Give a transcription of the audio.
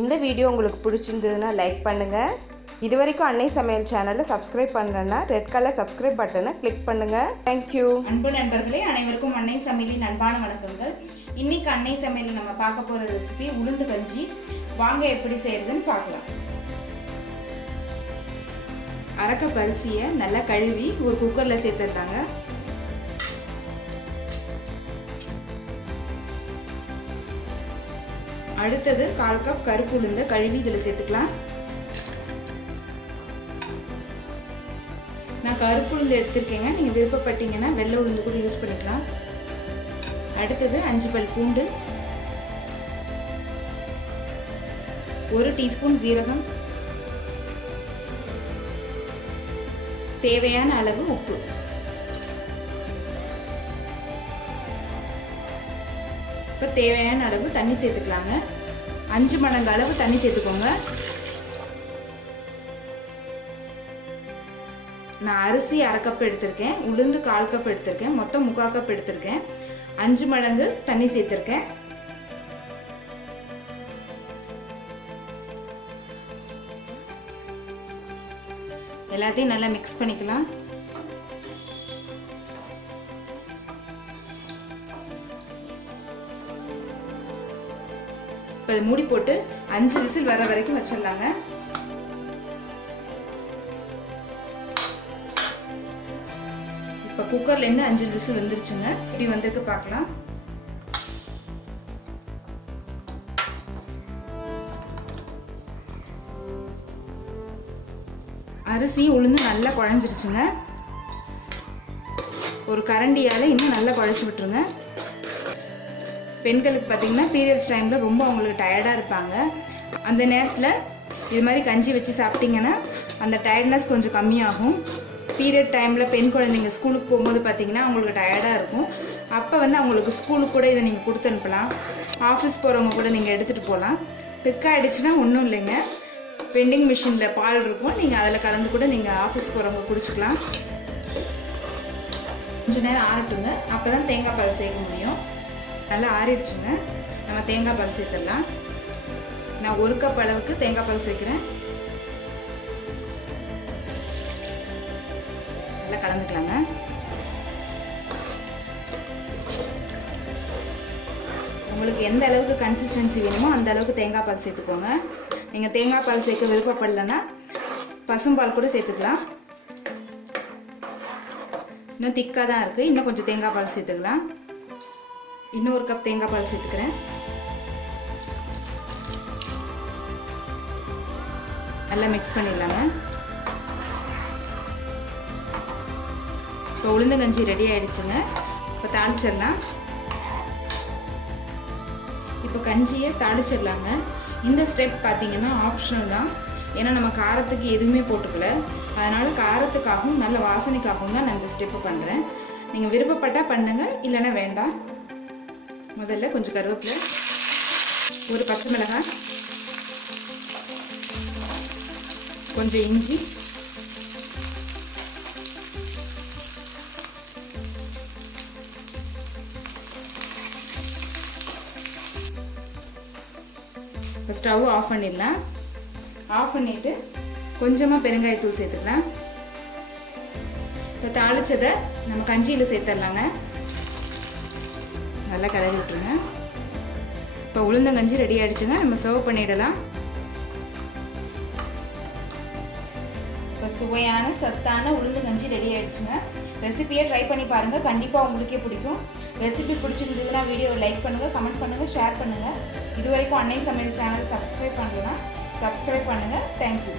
இந்த வீடியோ உங்களுக்கு பிடிச்சிருந்ததுன்னா லைக் பண்ணுங்கள். இது வரைக்கும் அன்னை சமையல் சேனலை சப்ஸ்கிரைப் பண்ணலன்னா ரெட் கலர் சப்ஸ்கிரைப் பட்டனை கிளிக் பண்ணுங்கள். தேங்க்யூ. அன்பு நண்பர்களே, அனைவருக்கும் அன்னை சமையலின் அன்பான வணக்கங்கள். இன்னைக்கு அன்னை சமையலில் நம்ம பார்க்க போகிற ரெசிபி உளுந்து கஞ்சி. வாங்க எப்படி செய்யறதுன்னு பார்க்கலாம். அரை கப் அரிசியை நல்லா கழுவி ஒரு குக்கரில் சேர்த்துருக்காங்க. அடுத்தது 1/4 கப் கருப்பு உளுந்து கழுவி இதில் சேர்த்துக்கலாம். நான் கருப்பு உளுந்து எடுத்திருக்கேங்க, நீங்கள் விருப்பப்பட்டீங்கன்னா வெள்ளை உளுந்து கூட யூஸ் பண்ணிக்கலாம். அடுத்தது 5 பல் பூண்டு, 1 டீஸ்பூன் ஜீரகம், தேவையான அளவு உப்பு. இப்போ தேவையான அளவு தண்ணி சேர்த்துக்கலாங்க. 5 மடங்கு அளவு தண்ணி சேர்த்துக்கோங்க. நான் அரிசி அரை கப் எடுத்திருக்கேன், உளுந்து 1/4 கப் எடுத்திருக்கேன், மொத்தம் 3/4 கப் எடுத்திருக்கேன். 5 மடங்கு தண்ணி சேர்த்திருக்கேன். எல்லாத்தையும் நல்லா மிக்ஸ் பண்ணிக்கலாம். இப்போ மூடி போட்டு 5 விசில் வர வரைக்கும் வச்சிடலாங்க. இப்போ குக்கர்லேருந்து 5 விசில் வந்துருச்சுங்க. இப்படி வந்திருக்கு பார்க்கலாம். அரிசி உளுந்து நல்லா குழஞ்சிருச்சுங்க. ஒரு கரண்டியால் இன்னும் நல்லா குழச்சி விட்டுருங்க. பெண்களுக்கு பார்த்திங்கன்னா பீரியட்ஸ் டைமில் ரொம்ப அவங்களுக்கு டயர்டாக இருப்பாங்க. அந்த நேரத்தில் இது மாதிரி கஞ்சி வச்சு சாப்பிட்டிங்கன்னா அந்த டயர்ட்னஸ் கொஞ்சம் கம்மியாகும். பீரியட் டைமில் பெண் குழந்தைங்க ஸ்கூலுக்கு போகும்போது பார்த்திங்கன்னா அவங்களுக்கு டயர்டாக இருக்கும். அப்போ அவங்களுக்கு ஸ்கூலுக்கு கூட இதை நீங்கள் கொடுத்து அனுப்பலாம். ஆஃபீஸ் போகிறவங்க கூட நீங்கள் எடுத்துகிட்டு போகலாம். திக்காகிடுச்சுன்னா ஒன்றும் இல்லைங்க, வெண்டிங் மிஷினில் பால் இருக்கும், நீங்கள் அதில் கலந்து கூட நீங்கள் ஆஃபீஸ் போகிறவங்க குடிச்சிக்கலாம். கொஞ்சம் நேரம் ஆறட்டுங்க, அப்போ தான் தேங்காய் பால் சேர்க்க முடியும். நல்லா ஆறிடுச்சுங்க. நம்ம தேங்காய் பால் சேர்த்துடலாம். நான் 1 கப் அளவுக்கு தேங்காய் பால் சேர்க்குறேன். நல்லா கலந்துக்கலாங்க. உங்களுக்கு எந்த அளவுக்கு கன்சிஸ்டன்சி வேணுமோ அந்த அளவுக்கு தேங்காய் பால் சேர்த்துக்கோங்க. நீங்கள் தேங்காய் பால் சேர்க்க விருப்பப்படலைன்னா பசும்பால் கூட சேர்த்துக்கலாம். இன்னும் திக்காக தான் இருக்குது, இன்னும் கொஞ்சம் தேங்காய் பால் சேர்த்துக்கலாம். இன்னும் 1 கப் தேங்காய் பால் சேர்த்துக்கிறேன். நல்லா மிக்ஸ் பண்ணிடலாங்க. இப்போ உளுந்தங்கஞ்சி ரெடி ஆகிடுச்சுங்க. இப்போ தாளிச்சிடலாம். இப்போ கஞ்சியை தாளிச்சிடலாங்க. இந்த ஸ்டெப் பார்த்திங்கன்னா ஆப்ஷனல் தான், ஏன்னா நம்ம காரத்துக்கு எதுவுமே போட்டுக்கல. அதனால் காரத்துக்காகவும் நல்ல வாசனைக்காகவும் தான் நான் இந்த ஸ்டெப்பு பண்ணுறேன். நீங்கள் விருப்பப்பட்டால் பண்ணுங்கள், இல்லைன்னா வேண்டாம். முதல்ல கொஞ்சம் கருவேப்பிலை, 1 பச்சை மிளகாய், கொஞ்சம் இஞ்சி, இப்போ ஸ்டவ் ஆஃப் பண்ணிடலாம். ஆஃப் பண்ணிவிட்டு கொஞ்சமாக பெருங்காயத்தூள் சேர்த்துக்கலாம். இப்போ தாளிச்சதை நம்ம கஞ்சியில் சேர்த்துடலாங்க. நல்லா கிளறி விட்டுருங்க. இப்போ உளுந்தங்கஞ்சி ரெடி ஆகிடுச்சுங்க. நம்ம சர்வ் பண்ணிடலாம். இப்போ சுவையான சத்தான உளுந்தங்கஞ்சி ரெடி ஆகிடுச்சுங்க. ரெசிபியை ட்ரை பண்ணி பாருங்கள், கண்டிப்பாக உங்களுக்கே பிடிக்கும். ரெசிபி பிடிச்சிருந்ததுன்னா வீடியோவை லைக் பண்ணுங்கள், கமெண்ட் பண்ணுங்கள், ஷேர் பண்ணுங்கள். இது வரைக்கும் அன்னை சமையல் சேனல் சப்ஸ்கிரைப் பண்ணலாம், சப்ஸ்கிரைப் பண்ணுங்கள். தேங்க்யூ.